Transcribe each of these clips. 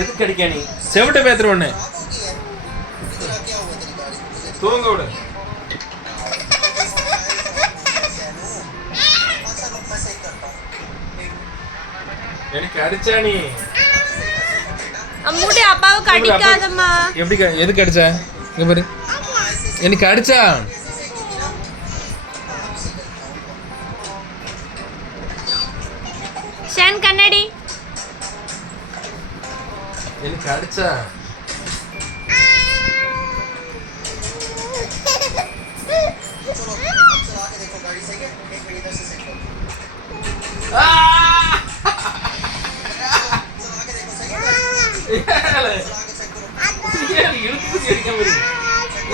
எது அடிக்க நீ? செவிட்ட பேத்துரு ஒண்ணு தூங்க விடு. எனக்கு அடிச்சா நீ. அம்முடி அப்பாவுக்கு அடிக்காதம்மா. எப்படி எதுக்கு அடிச்ச? இங்க பாரு. எனக்கு அடிச்சா? எனக்கு அடிச்சா?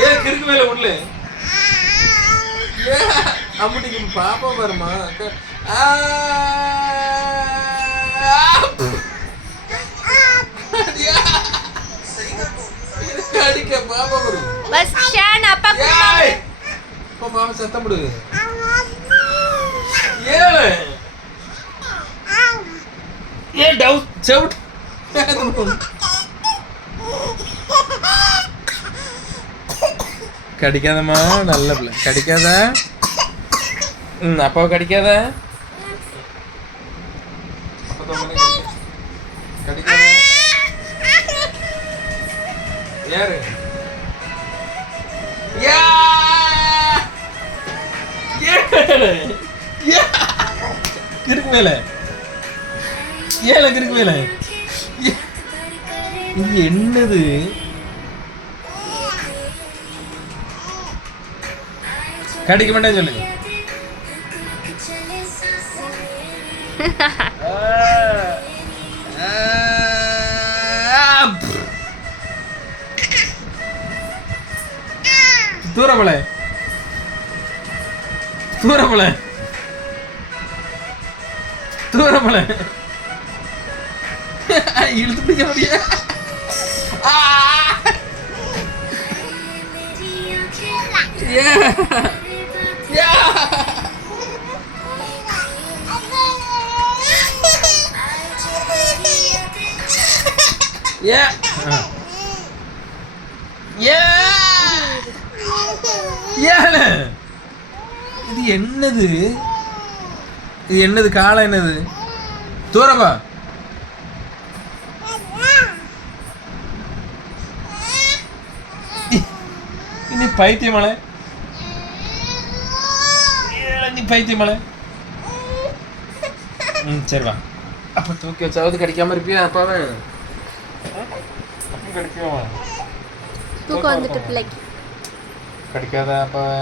ஏன் கிறுக்கு மேல உள்ள ஏன் அம்முட்டிக்கு பாப்பா வருமா ஆ. பஸ் ஷான் அப்பா ஏய் இப்போ மாமா சத்தம் போடு ஏழு ஏன் டவு செவுட் கடிக்காதம்மா நல்ல பிள்ளை. கடிக்காத? ம் அப்பாவை கடிக்காத? அப்பா தொம்மனை கடிக்க- கடிக்காத யாரு? கிறுக்கு மேல. ஏழு கிறுக்கு மேல. இது என்னது? கடிக்க மாட்டேன்னு சொல்லுங்க தூரபல தூரபல தூரபல இழுத்து பிடிக்க முடிய. Yeah. ஏழு. இது என்னது? இது என்னது? காலம் என்னது? தூரமா நீ பைத்தியமலை. நீ பைத்தியமலை. ம் சரி வா. அப்போ தூக்கி வச்சாவது கிடைக்காம இருப்பியா அப்பாவே? அப்போ கிடைக்குமா தூக்கம் வந்துட்டு பிள்ளைக்கு. கிடைக்காத அப்பாவே